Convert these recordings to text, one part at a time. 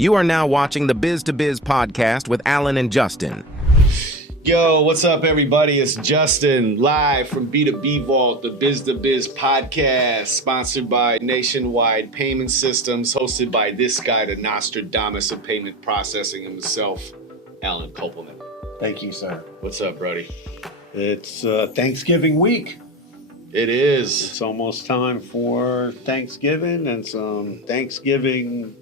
You are now watching the Biz to Biz podcast with Alan and Justin. Yo, what's up, everybody? It's Justin, live from B2B Vault, the Biz to Biz podcast, sponsored by Nationwide Payment Systems, hosted by this guy, the Nostradamus of payment processing himself, Alan Kopelman. Thank you, sir. What's up, Brody? It's Thanksgiving week. It is. It's almost time for Thanksgiving and some Thanksgiving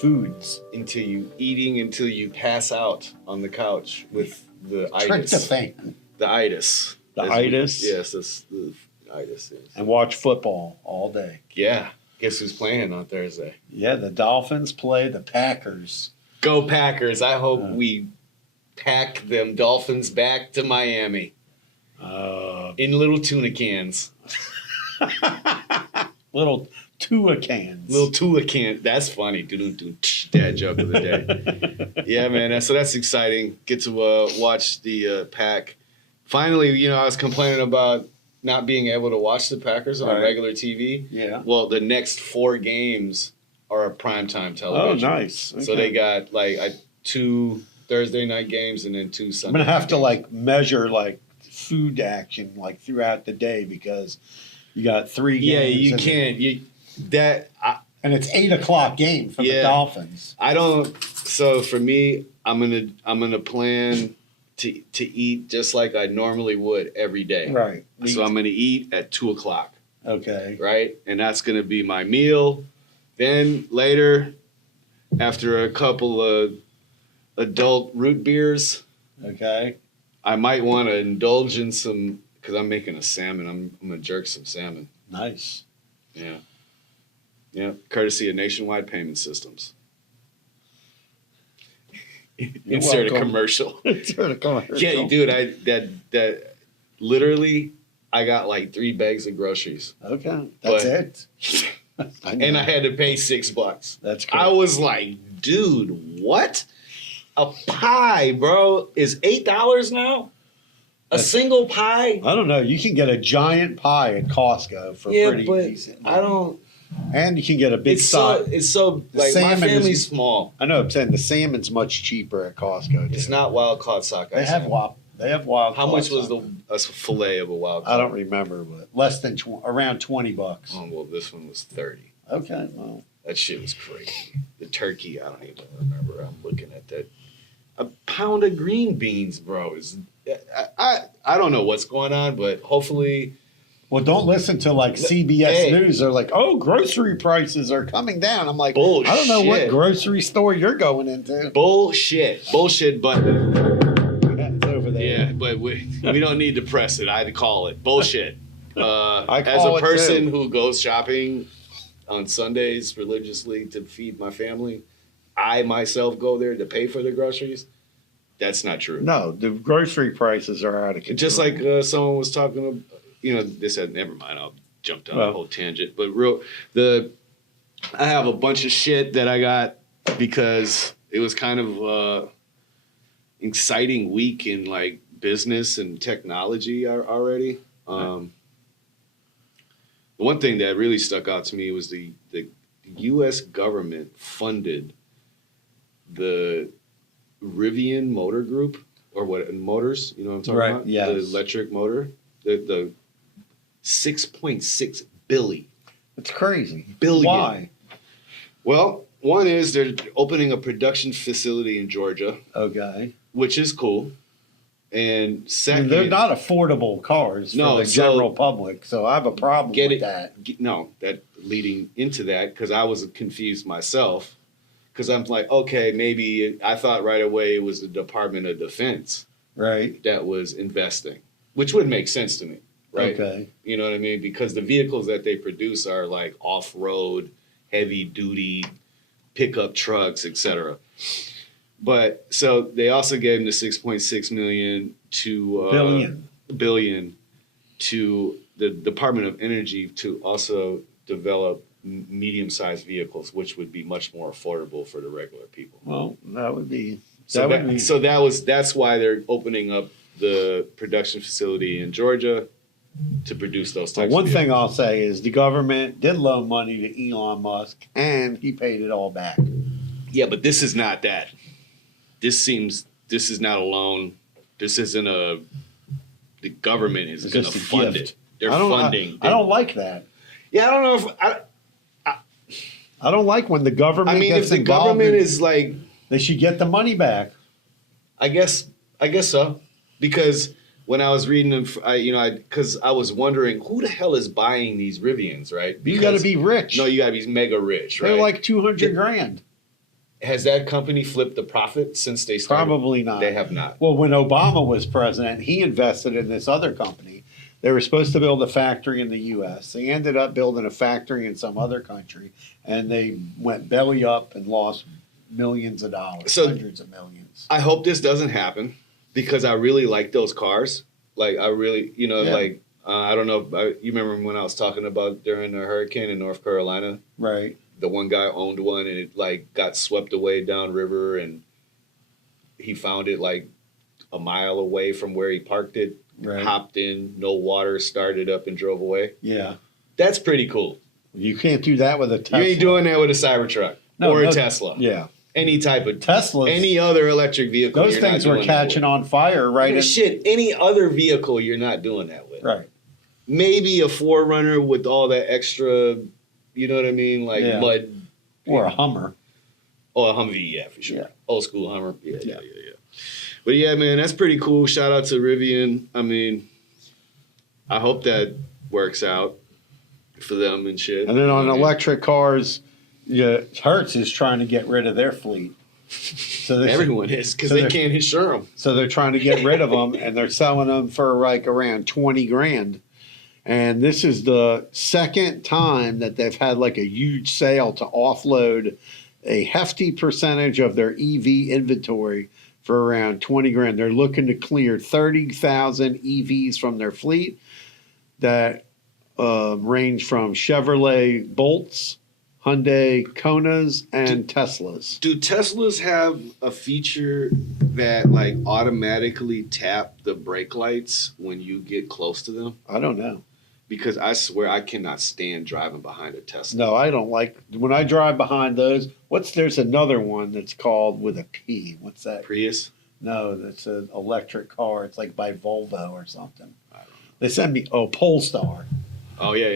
foods. Until you pass out on the couch with the itis. Tryptophan. The itis. The itis? Yes, that's the itis. Yes. And watch football all day. Yeah. Guess who's playing on Thursday? Yeah, the Dolphins play the Packers. Go Packers. I hope we pack them Dolphins back to Miami in little tuna cans. Little Tua cans. Little Tua can. That's funny. Dad joke of the day. Yeah, man. So that's exciting. Get to watch the Pack. Finally, I was complaining about not being able to watch the Packers on regular TV. Yeah. Well, the next 4 games are a primetime television. Oh, nice. Okay. So they got 2 Thursday night games and then 2 Sunday. I'm gonna have games. to measure food action throughout the day because you got 3 games. Yeah, you can't. And it's 8:00 game for the Dolphins. I don't. So for me, I'm gonna plan to eat just like I normally would every day. Right. So I'm gonna eat at 2:00. Okay. Right, and that's gonna be my meal. Then later, after a couple of adult root beers, Okay. I might want to indulge in some because I'm making a salmon. I'm gonna jerk some salmon. Nice. Yeah. Yeah, courtesy of Nationwide Payment Systems. Insert a welcome. commercial. Insert a commercial. Yeah, dude, that literally, I got 3 bags of groceries. Okay, that's it. And I had to pay $6. That's cool. I was like, dude, what? A pie, bro, is $8 now? A single pie? I don't know. You can get a giant pie at Costco for pretty decent. I don't. And you can get a big size. It's so The my salmon family's is- small. I know. I'm saying the salmon's much cheaper at Costco. It's too. not wild caught sockeye. They have salmon. wild. They have wild. How caught much was salmon. a fillet of a wild caught? I don't remember, but less than around $20. Oh, well, this one was 30. Okay. Well, That shit was crazy. The turkey, I don't even remember. I'm looking at that. A pound of green beans, bro. I don't know what's going on, but hopefully. don't listen to CBS Hey. News. They're like, "Oh, grocery prices are coming down." I'm like, Bullshit. I don't know what grocery store you're going into. Bullshit, but It's over there. yeah, but we don't need to press it. I had to call it bullshit. I As call a it person too. who goes shopping on Sundays religiously to feed my family, I myself go there to pay for the groceries. That's not true. No, the grocery prices are out of control. Just like someone was talking, they said, never mind, I'll jump down a whole tangent. But I have a bunch of shit that I got because it was kind of exciting week in business and technology already. The one thing that really stuck out to me was the U.S. government funded the Rivian Motor Group, or what, motors, you know what I'm talking about? Yes. The electric motor, the $6.6 billion. It's crazy. Billion. Why? Well, one is they're opening a production facility in Georgia, Okay. which is cool. And second, They're not affordable cars for the general public, so I have a problem with that. That leading into that, because I was confused myself. Because I'm like, okay, maybe I thought right away it was the Department of Defense Right. that was investing, which would make sense to me, right? Okay. You know what I mean? Because the vehicles that they produce are off-road, heavy-duty pickup trucks, etc. But so they also gave them the 6.6 million to billion to the Department of Energy to also develop medium-sized vehicles, which would be much more affordable for the regular people. Well, that would be. That's why they're opening up the production facility in Georgia to produce those types. One of thing vehicles. I'll say is the government did loan money to Elon Musk, and he paid it all back. Yeah, but this is not that. This is not a loan. This isn't the government is It's going to just a fund gift. it. They're I don't, funding. I don't like that. Yeah, I don't know if I don't like when the government. I mean, gets if the involved government in- is like, they should get the money back. I guess so, because when I was reading them, because I was wondering who the hell is buying these Rivians, right? You got to Because- be rich. No, you got to be mega rich, right? They're like 200 grand. Has that company flipped the profit since they started? Probably not. They have not. Well, when Obama was president, he invested in this other company. They were supposed to build a factory in the U.S. They ended up building a factory in some other country, and they went belly up and lost millions of dollars, So- hundreds of millions. I hope this doesn't happen because I really like those cars. Like I really, Yeah. I don't know. You remember when I was talking about during the hurricane in North Carolina? Right. The one guy owned one and it like got swept away downriver and he found it like a mile away from where he parked it, Right. hopped in, no water, started up and drove away. Yeah. That's pretty cool. You can't do that with a Tesla. You ain't doing that with a Cybertruck or a Tesla. Yeah. Any type of Teslas. any other electric vehicle. Those you're not things were doing that catching with. on fire right in. Shit, any other vehicle you're not doing that with. Right. Maybe a Forerunner with all that extra, you know what I mean, like Yeah. mud. Or a Hummer. Oh, a Humvee, yeah, for sure. Yeah. Old school Hummer. Yeah. But yeah, man, that's pretty cool. Shout out to Rivian. I mean, I hope that works out for them and shit. And then on I mean, electric cars, yeah, Hertz is trying to get rid of their fleet. So they everyone is because so they they're- can't insure them. So they're trying to get rid of them, and they're selling them for like around 20 grand. And this is the second time that they've had like a huge sale to offload a hefty percentage of their EV inventory for around 20 grand. They're looking to clear 30,000 EVs from their fleet that range from Chevrolet Bolts, Hyundai Konas, and Teslas. Do Teslas have a feature that like automatically tap the brake lights when you get close to them? I don't know. Because I swear I cannot stand driving behind a Tesla. No, I don't like when I drive behind those. There's another one that's called with a P. What's that? Prius? No, that's an electric car. It's like by Volvo or something. I don't know. They send me Polestar. Oh yeah.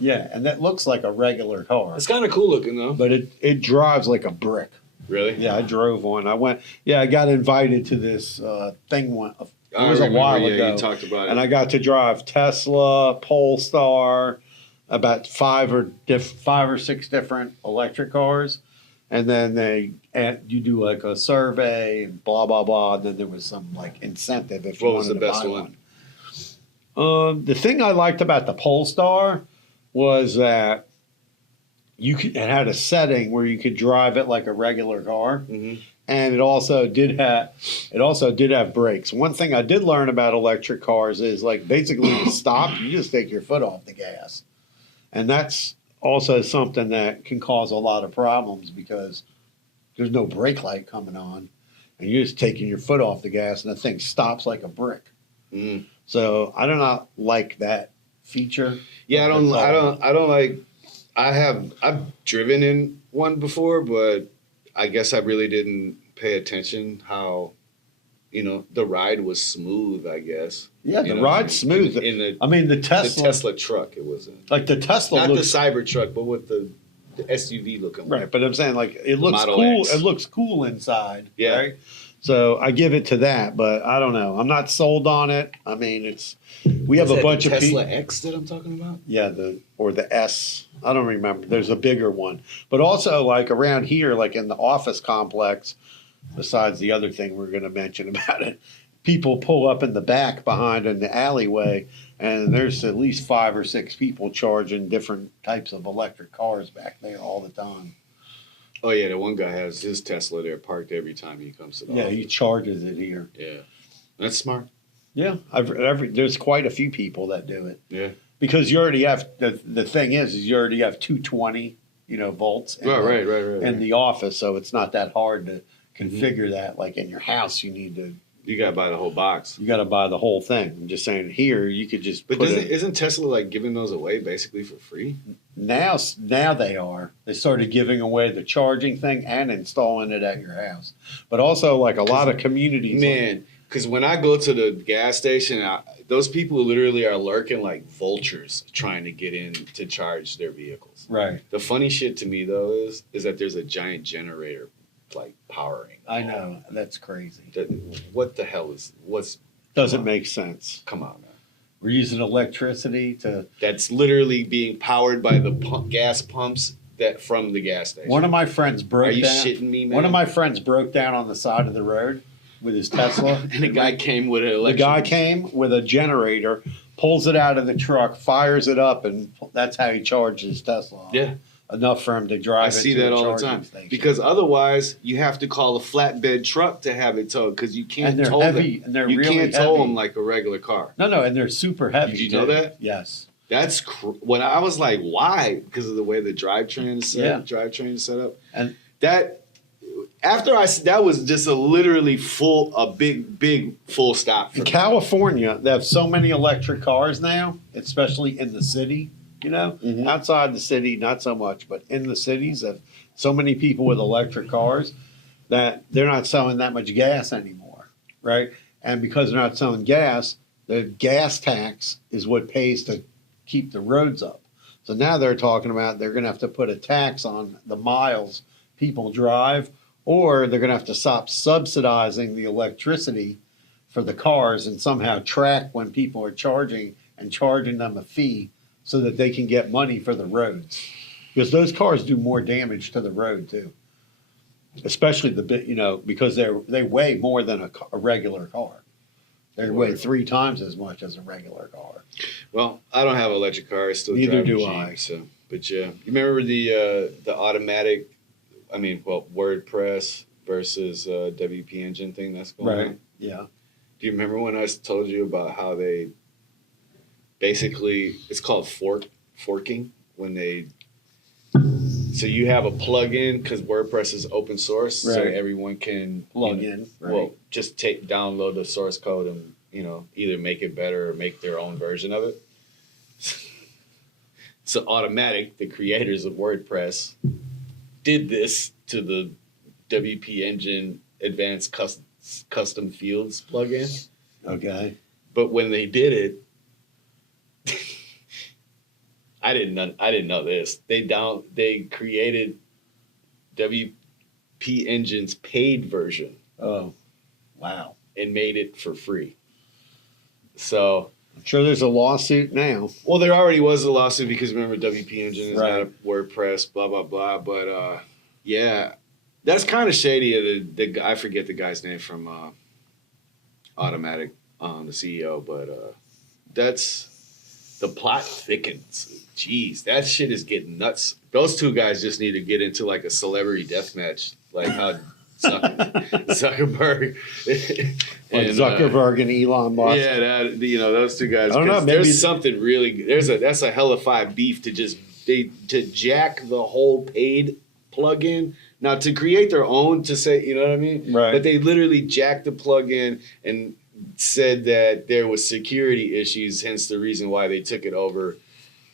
Yeah, and that looks like a regular car, It's kind of cool looking though. but it drives like a brick. Really? Yeah, I drove one. I got invited to this thing one. It I was a remember, while yeah, ago. you talked about it. And I got to drive Tesla, Polestar, about five or six different electric cars, and then you do like a survey and blah blah blah. And then there was some like incentive if you What was wanted the to best buy one? The thing I liked about the Polestar was that it had a setting where you could drive it like a regular car. Mhm. And it also did have brakes. One thing I did learn about electric cars is like basically to stop, you just take your foot off the gas. And that's also something that can cause a lot of problems because there's no brake light coming on and you're just taking your foot off the gas and the thing stops like a brick. Mm. So I do not like that feature. Yeah, I don't like. I've driven in one before, but I guess I really didn't pay attention how, the ride was smooth. I guess. Yeah, You the know, ride's smooth. in the I mean, the Tesla, truck. It wasn't like the Tesla not looks the Cybertruck, but with the SUV looking one. right. But I'm saying like it looks Model cool. X. It looks cool inside. Yeah. Right? So I give it to that, but I don't know. I'm not sold on it. I mean, we have Is a that bunch the of Tesla people. X that I'm talking about. Yeah, the S. I don't remember. There's a bigger one, but also like around here, like in the office complex. Besides the other thing we're going to mention about it, people pull up in the back behind in the alleyway, and there's at least 5 or 6 people charging different types of electric cars back there all the time. Oh yeah, the one guy has his Tesla there parked every time he comes to the Yeah, office. he charges it here. Yeah, that's smart. Yeah, there's quite a few people that do it Yeah. because you already have the thing is you already have 220 volts Right. in the office, so it's not that hard to configure that. Like in your house, you need to You gotta buy the whole box. You got to buy the whole thing. I'm just saying here you could just But put isn't Tesla like giving those away basically for free? now they are. They started giving away the charging thing and installing it at your house. But also like a lot of communities. Man, because when I go to the gas station, those people literally are lurking like vultures trying to get in to charge their vehicles. Right. The funny shit to me though is that there's a giant generator like powering. I know. That's crazy. What the hell Doesn't make sense. come on, man. We're using electricity to. That's literally being powered by the gas pumps that from the gas station. One of my friends broke Are you down. shitting me, man? One of my friends broke down on the side of the road with his Tesla. and the guy came with an The electric. guy came with a generator, pulls it out of the truck, fires it up, and that's how he charged his Tesla. Yeah. Enough for him to drive. I it see to that a all the charging time station. because otherwise you have to call a flatbed truck to have it towed because you and can't they're tow heavy, them. and they're You really can't tow heavy. them like a regular car. No, and they're super heavy. Did you know too. that? Yes. That's when I was like, why? Because of the way the drivetrain is set. Yeah. Drivetrain is set up. And That after that was just a big full stop. in For California, they have so many electric cars now, especially in the city. Mhm. Outside the city, not so much, but in the cities, have so many people with electric cars that they're not selling that much gas anymore, right? And because they're not selling gas, the gas tax is what pays to keep the roads up. So now they're talking about they're going to have to put a tax on the miles people drive, or they're going to have to stop subsidizing the electricity for the cars and somehow track when people are charging and charging them a fee so that they can get money for the roads. Because those cars do more damage to the road too. Especially because they weigh more than a regular car. They weigh 3 times as much as a regular car. Well, I don't have an electric car. I still Neither drive a do Jeep, I. So, but yeah, you remember the automatic? WordPress versus WP Engine thing that's going on. Yeah. Do you remember when I told you about how they basically it's called forking when they so you have a plug-in because WordPress is open source, so Right. everyone can Plug in. Right. Well, just download the source code and either make it better or make their own version of it. So Automatic, the creators of WordPress, did this to the WP Engine Advanced Custom Fields plugin. Okay. But when they did it, I didn't know this. They created WP Engine's paid version Oh, wow. and made it for free. So, I'm sure there's a lawsuit now. well, there already was a lawsuit because remember WP Engine is Right. not a WordPress, blah blah blah. But yeah, that's kind of shady. Of the I forget the guy's name from Automatic, the CEO, but that's the plot thickens. Jeez, that shit is getting nuts. Those two guys just need to get into like a celebrity death match, like how Zuckerberg Like Zuckerberg and Elon Musk. yeah, those two guys. I don't know, 'cause maybe- there's something really. That's a hella five beef to to jack the whole paid plugin. Now to create their own to say, you know what I mean? Right. But they literally jacked the plugin and said that there was security issues, hence the reason why they took it over,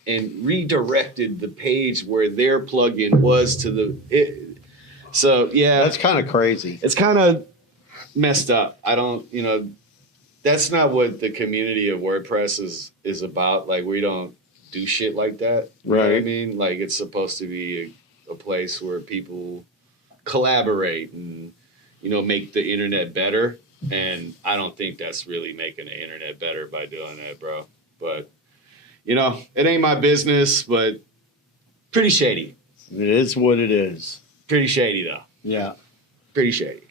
and redirected the page where their plugin was to so yeah, That's kind of crazy. it's kind of messed up. I don't, that's not what the community of WordPress is about. Like, we don't do shit like that. You know what I Right. mean? Like, it's supposed to be a place where people collaborate and, make the internet better. And I don't think that's really making the internet better by doing that, bro. But, it ain't my business, but pretty shady. It is what it is. Pretty shady, though. Yeah. Pretty shady.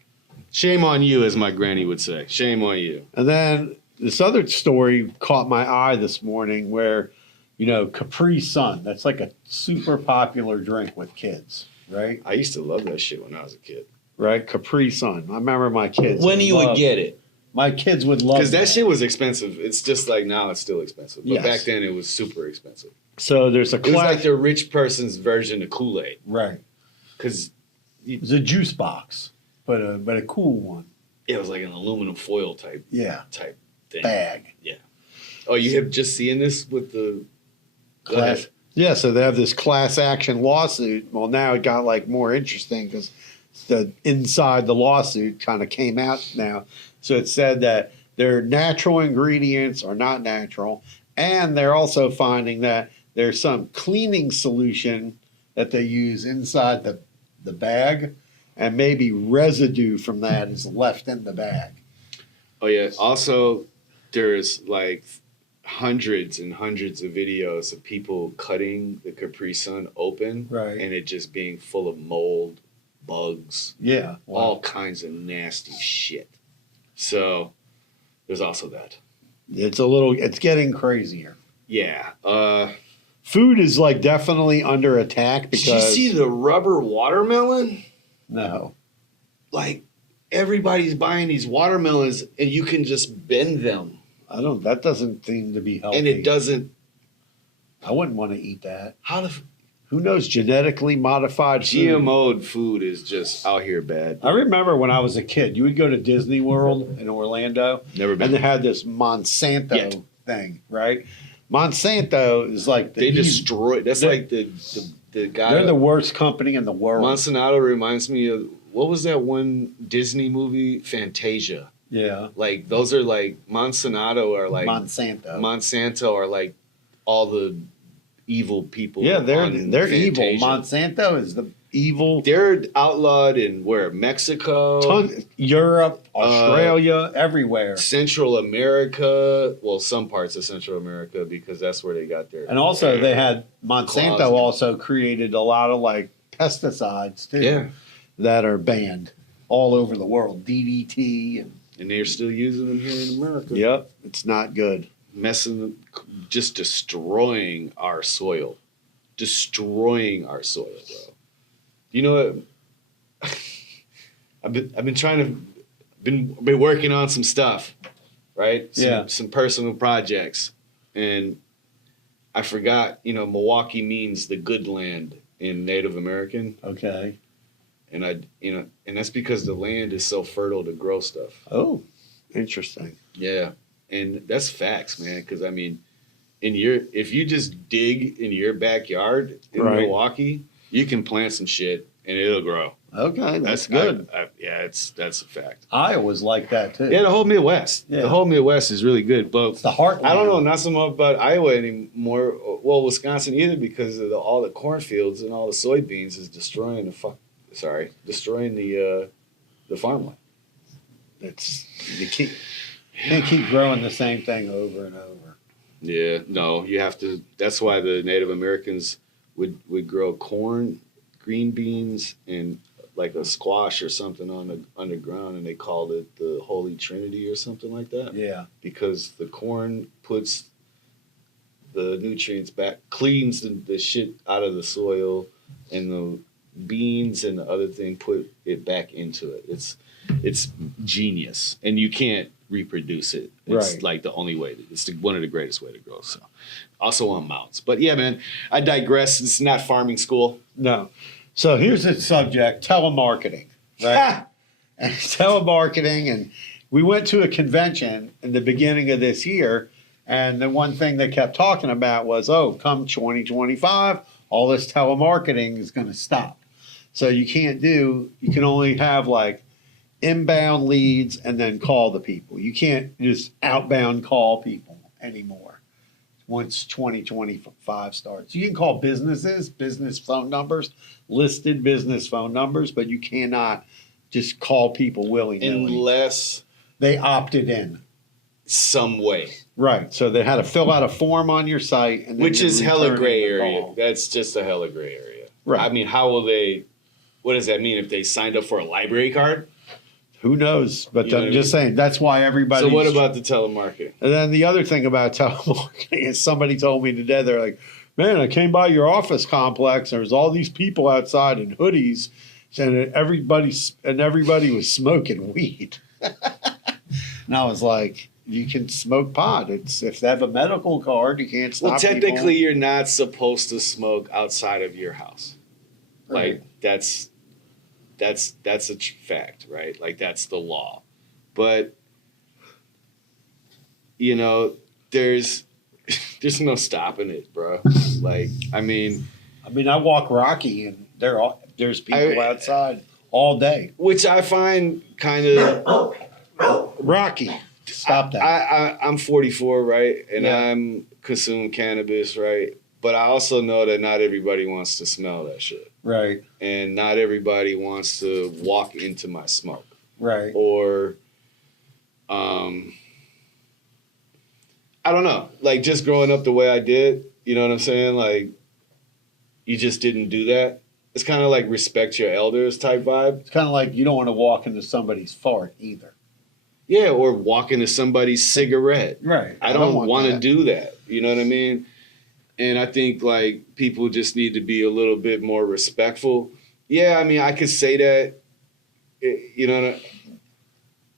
Shame on you, as my granny would say. Shame on you. And then this other story caught my eye this morning where, Capri Sun, that's like a super popular drink with kids, right? I used to love that shit when I was a kid. Right? Capri Sun. I remember my kids. When you would loved- get it. My kids would love Because that shit was expensive. It's just like now it's still expensive. But Yes. back then it was super expensive. So there's a It was class. like the rich person's version of Kool-Aid. Right. Because It was a juice box, but a cool one. it was like an aluminum foil type Yeah, thing. bag. Oh, you have just seen this with the go Class. ahead. Yeah, so they have this class action lawsuit. Well, now it got like more interesting because the inside the lawsuit kind of came out now. So it said that their natural ingredients are not natural, and they're also finding that there's some cleaning solution that they use inside the bag, and maybe residue from that is left in the bag. Oh yeah. Also, there's like hundreds and hundreds of videos of people cutting the Capri Sun open, Right. and it just being full of mold, bugs, Yeah, all kinds of nasty shit. So there's also that. it's getting crazier. Yeah. Food is like definitely under attack Did you because see the rubber watermelon? no. Like everybody's buying these watermelons, and you can just bend them, That doesn't seem to be healthy. and it doesn't. I wouldn't want to eat that. How the Who knows? Genetically modified food. GMO'd food is just out here bad. I remember when I was a kid, you would go to Disney World in Orlando, Never and been. they had this Monsanto thing, right? Monsanto is like They destroy. That's they- like the guy. they're the worst company in the world. Monsanto reminds me of what was that one Disney movie, Fantasia? Yeah, Like those are like Monsanto are like Monsanto. are like all the evil people. Yeah, they're on evil. Fantasia. Monsanto is the evil. They're outlawed in where? Mexico, Europe, Australia, everywhere. Central America. Well, some parts of Central America because that's where they got their. And also, they had Monsanto Claws. also created a lot of like pesticides too. Yeah, That are banned all over the world. DDT. and they're still using them here in America. Yep, it's not good. Messing, just destroying our soil, destroying our soil, bro. You know what? I've been trying to been working on some stuff, right? Some personal projects, and I forgot. You know, Milwaukee means the good land in Native American, Okay. and and that's because the land is so fertile to grow stuff. Oh, interesting. Yeah, and that's facts, man. Because I mean, if you just dig in your backyard in Right. Milwaukee, you can plant some shit and it'll grow. Okay, that's good. That's a fact. Iowa's like that too. Yeah, the whole Midwest. Yeah. The whole Midwest is really good, but It's the heartland. I don't know not so much about Iowa anymore. Well, Wisconsin either because of all the cornfields and all the soybeans is destroying the farmland. It's you can't keep growing the same thing over and over. Yeah, no, you have to. That's why the Native Americans would grow corn, green beans, and like a squash or something on the underground, and they called it the Holy Trinity or something like that. Yeah. Because the corn puts the nutrients back, cleans the shit out of the soil, and the beans and the other thing put it back into it. It's genius, and you can't reproduce it. It's Right. like the only way. It's one of the greatest way to grow. So, also on mounts. But yeah, man, I digress. It's not farming school. No. So here's the subject: telemarketing. Right. And telemarketing, and we went to a convention in the beginning of this year, and the one thing they kept talking about was, oh, come 2025, all this telemarketing is going to stop. So you can only have like inbound leads and then call the people. You can't just outbound call people anymore once 2025 starts. You can call businesses, business phone numbers, listed business phone numbers, but you cannot just call people willy-nilly. Unless They opted in. some way. Right. So they had to fill out a form on your site. And then Which you're is hella returning gray the area. call. That's just a hella gray area. Right. I mean, how will they, what does that mean if they signed up for a library card? Who knows? But You know I'm what I just saying, that's why everybody. So what about the telemarketing? And then the other thing about telemarketing is somebody told me today, they're like, man, I came by your office complex. There's all these people outside in hoodies, and everybody was smoking weed. And I was like, you can smoke pot. It's if they have a medical card, you can't stop. Well, people. technically, you're not supposed to smoke outside of your house. Right. Like that's a fact, right? Like that's the law. but you know, there's no stopping it, bro. Like, I mean, I walk Rocky, and there's people outside all day. which I find kind of. Rocky, stop that. I'm 44, right, and Yeah. I'm consume cannabis, right. But I also know that not everybody wants to smell that shit, Right, and not everybody wants to walk into my smoke, right. or, I don't know, like just growing up the way I did, you know what I'm saying? Like, you just didn't do that. It's kind of like respect your elders type vibe. It's kind of like you don't want to walk into somebody's fart either. Yeah, or walk into somebody's cigarette. Right. I don't want to that. do that. You know what I mean? And I think like people just need to be a little bit more respectful. Yeah, I mean, I could say that. You know,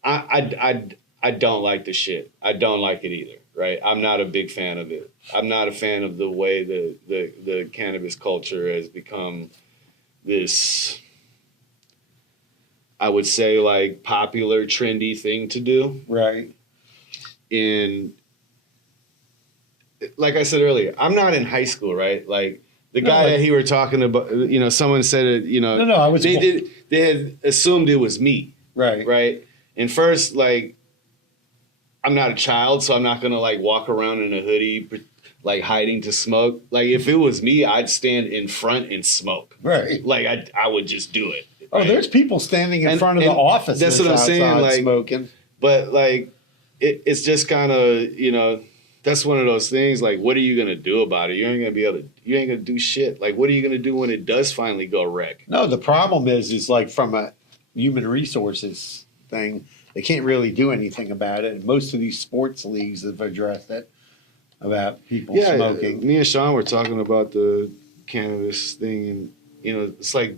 I don't like the shit. I don't like it either. Right? I'm not a big fan of it. I'm not a fan of the way the cannabis culture has become this, I would say, like, popular, trendy thing to do. Right. And like I said earlier, I'm not in high school, right? Like the guy that he were talking about, you know, someone said it, you know, they had assumed it was me, Right. right? And first, like, I'm not a child, so I'm not gonna like walk around in a hoodie, like hiding to smoke. Like if it was me, I'd stand in front and smoke. Right. Like I would just do it. Oh, right? there's people standing in And- front of the and office. that's what I'm saying, outside like- smoking. But like, it's just kind of, you know, that's one of those things. Like, what are you gonna do about it? You ain't gonna do shit. Like, what are you gonna do when it does finally go wreck? No, the problem is like from a human resources thing, they can't really do anything about it. And most of these sports leagues have addressed it about people smoking. Me and Sean were talking about the cannabis thing, and you know, it's like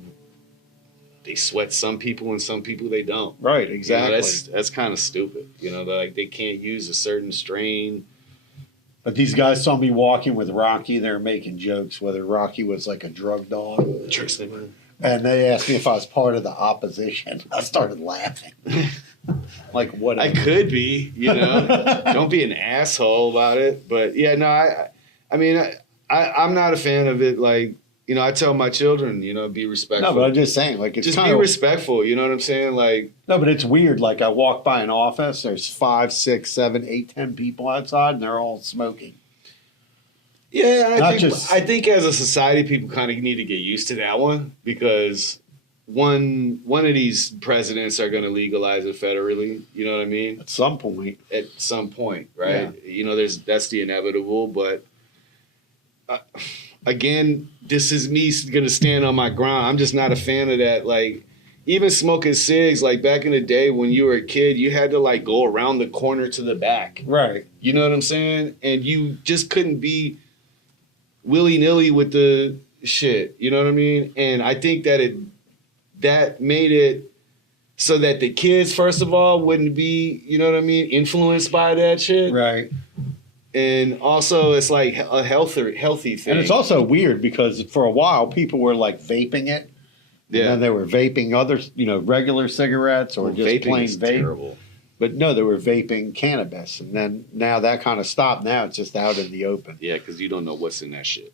they sweat some people and some people they don't. Right, You know, exactly. that's kind of stupid. You know, like they can't use a certain strain. But these guys saw me walking with Rocky. They were making jokes whether Rocky was like a drug dog. Tristan. And they asked me if I was part of the opposition. I started laughing. Like, what? I could be, you know. Don't be an asshole about it. But yeah, no, I mean, I'm not a fan of it. Like, you know, I tell my children, you know, be respectful. No, but I'm just saying, like, it's just kind be of respectful. You know what I'm saying? Like, no, but it's weird. Like, I walk by an office, there's 5, 6, 7, 8, 10 people outside, and they're all smoking. yeah, Not just- I think as a society, people kind of need to get used to that one because one of these presidents are going to legalize it federally. You know what I mean? At some point, At some point, right? You know, that's the inevitable. But again, this is me going to stand on my ground. I'm just not a fan of that. Like, even smoking cigs, like back in the day when you were a kid, you had to like go around the corner to the back. right? You know what I'm saying? And you just couldn't be willy-nilly with the shit. You know what I mean? And I think that made it so that the kids, first of all, wouldn't be, you know what I mean, influenced by that shit. Right. And also, it's like a healthy thing. And it's also weird because for a while people were like vaping it. yeah. And then they were vaping other, regular cigarettes or Well, just vaping plain is vape. terrible. But no, they were vaping cannabis. And then now that kind of stopped. Now it's just out in the open. Yeah, because you don't know what's in that shit.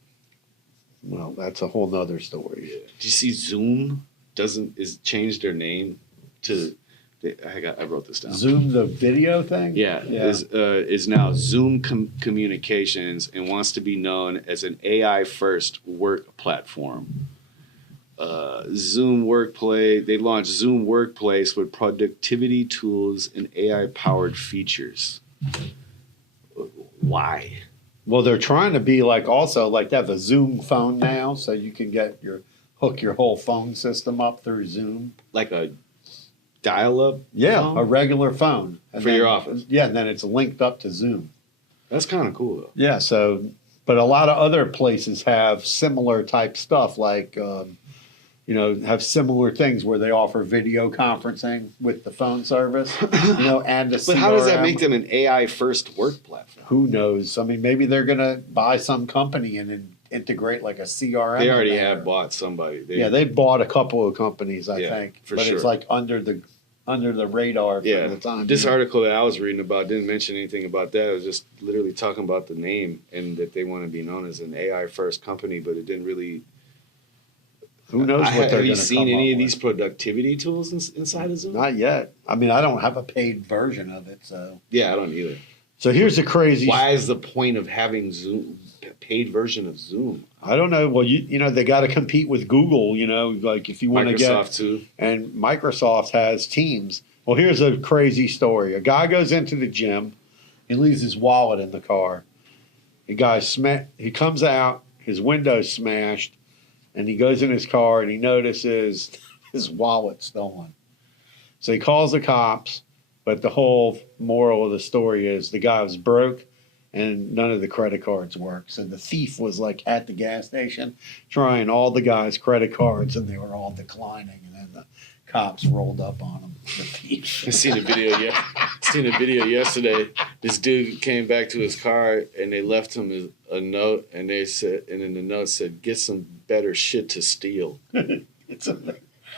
Well, that's a whole nother story. Yeah. Did you see Zoom is changed their name to? I wrote this down. Zoom, the video thing? Yeah, is now Zoom Communications and wants to be known as an AI first work platform. Zoom Workplace. They launched Zoom Workplace with productivity tools and AI powered features. Why? Well, they're trying to be like also like they have a Zoom phone now, so you can hook your whole phone system up through Zoom. Like a dial-up? Yeah, phone? a regular phone. And For your office? Yeah, and then it's linked up to Zoom. That's kind of cool though. Yeah, so, but a lot of other places have similar type stuff, like, have similar things where they offer video conferencing with the phone service, and the But how does that CRM. make them an AI first work platform? Who knows? I mean, maybe they're going to buy some company and integrate like a CRM. They already in there. have bought somebody. Yeah, they bought a couple of companies, I Yeah, think. for but sure. it's like under the under the radar for Yeah, the time. this being. article that I was reading about didn't mention anything about that. It was just literally talking about the name and that they want to be known as an AI first company, but it didn't really. Who knows what they're going to Have you come seen any up of these with. productivity tools inside of Zoom? Not yet. I mean, I don't have a paid version of it, so. Yeah, I don't either. So here's the crazy. Why is the point of having Zoom, paid version of Zoom? I don't know. Well, you know, they got to compete with Google. You know, like if you want to Microsoft get, too. and Microsoft has Teams. Well, here's a crazy story. A guy goes into the gym, he leaves his wallet in the car. He comes out, his window's smashed, and he goes in his car and he notices his wallet stolen. So he calls the cops, but the whole moral of the story is the guy was broke and none of the credit cards worked. So the thief was like at the gas station trying all the guys' credit cards and they were all declining. And then the cops rolled up on him, the thief. I seen a video. Seen a video yesterday. This dude came back to his car and they left him a note, and they said, and in the note said, "Get some better shit to steal." It's a,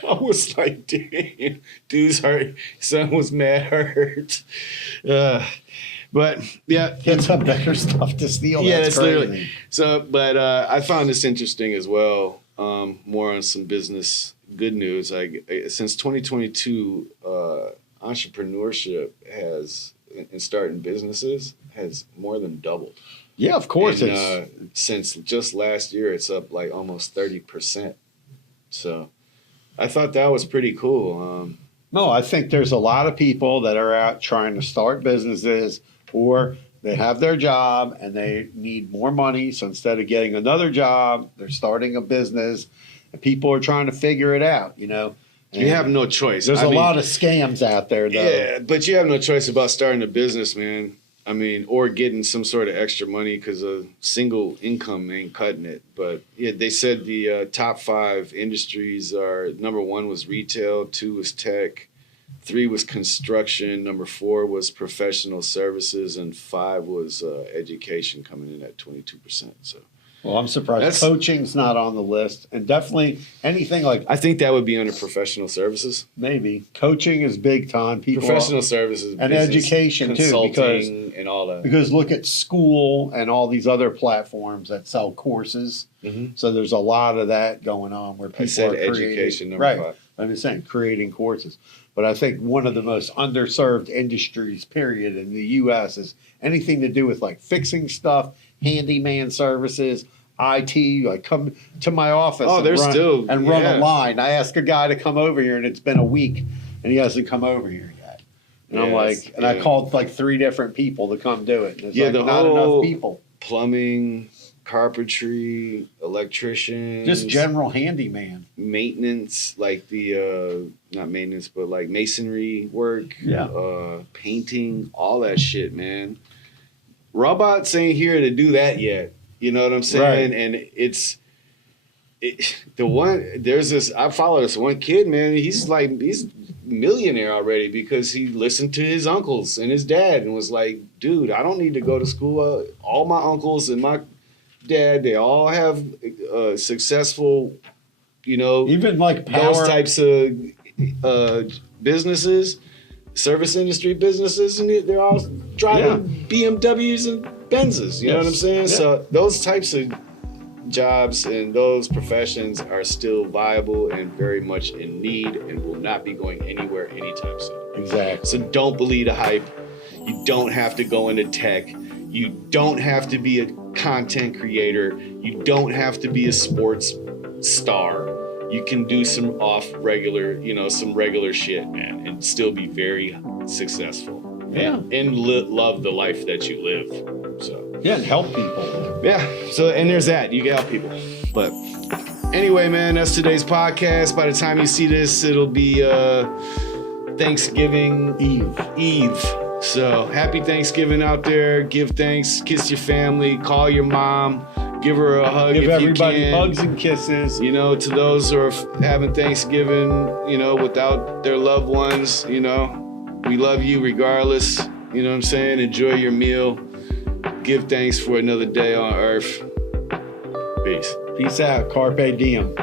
I was like, "Damn, dude's hurt. Son was mad hurt." But yeah, get some better stuff to steal. Yeah, that's that's crazy. literally. So, but I found this interesting as well. More on some business good news. Since 2022, entrepreneurship has in starting businesses has more than doubled. Yeah, of course. And, since just last year, it's up like almost 30%. So, I thought that was pretty cool. No, I think there's a lot of people that are out trying to start businesses, or they have their job and they need more money. So instead of getting another job, they're starting a business, and people are trying to figure it out, you know. And you have no choice. There's a lot of scams out there, though. Yeah, but you have no choice about starting a business, man. I mean, or getting some sort of extra money because a single income ain't cutting it. But yeah, they said the top 5 industries are: number 1 was retail, 2 was tech, 3 was construction, number 4 was professional services, and 5 was education, coming in at 22%. So, Well, I'm surprised coaching's not on the list, and definitely anything like I think that would be under professional services. maybe coaching is big time. People Professional services and business, education too, consulting, and all that. because look at school and all these other platforms that sell courses. Mhm. So there's a lot of that going on where people I said are creating, education, number right? 5. I'm just saying creating courses. But I think one of the most underserved industries, period, in the U.S. is anything to do with like fixing stuff, handyman services, IT. Like come to my office Oh, and there's still- run yeah. a line. I ask a guy to come over here, and it's been a week, and he hasn't come over here yet. And I'm Yes, like, and I yeah. called like 3 different people to come do it. And it's Yeah, like the not whole- enough people. Plumbing, carpentry, electricians, Just general handyman. maintenance, like the not maintenance, but like masonry work, Yeah. painting, all that shit, man. Robots ain't here to do that yet. You know what I'm saying? Right. And there's this, I follow this one kid, man. He's millionaire already because he listened to his uncles and his dad and was like, dude, I don't need to go to school. All my uncles and my dad, they all have successful, Even like power. those types of businesses, service industry businesses, and they're all driving BMWs and Benzes. You know what I'm Yes. saying? Yeah. So those types of jobs and those professions are still viable and very much in need and will not be going anywhere anytime soon. Exactly. So don't believe the hype. You don't have to go into tech. You don't have to be a content creator. You don't have to be a sports star. You can do some some regular shit, man, and still be very successful. Yeah. And love the life that you live. So. Yeah, and help people. Yeah, so and there's that. You can help people. But anyway, man, that's today's podcast. By the time you see this, it'll be Thanksgiving Eve. So happy Thanksgiving out there. Give thanks, kiss your family, call your mom, give her a hug Give if everybody you can. hugs and kisses. To those who are having Thanksgiving, without their loved ones, we love you regardless. You know what I'm saying? Enjoy your meal. Give thanks for another day on earth. Peace. Peace out. Carpe diem.